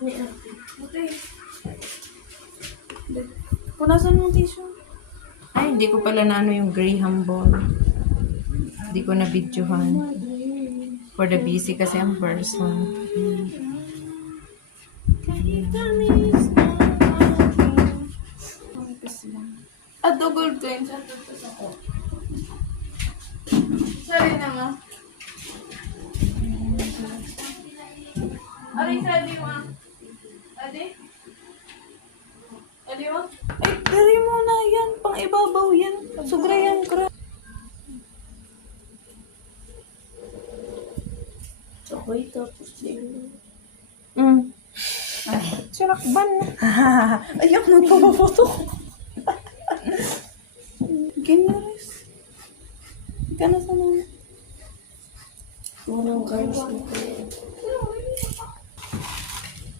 Buti. Punasan mo tissue. Ay, hindi ko pala na ano yung Graham ball. Hindi ko na videohan. For the busy kasi ang person. At double coin sa tutos ako. Sorry na nga. Aray sa adi mo. Adi? Adi mo? Ay, dari mo na yan. Pang ibabaw yan. Sobra yan, kra. Okay, tapos yun. Ay, sinakban na. Ayak, magpapaputok. Ginaris. Ika na sa mga. Walang girls nito.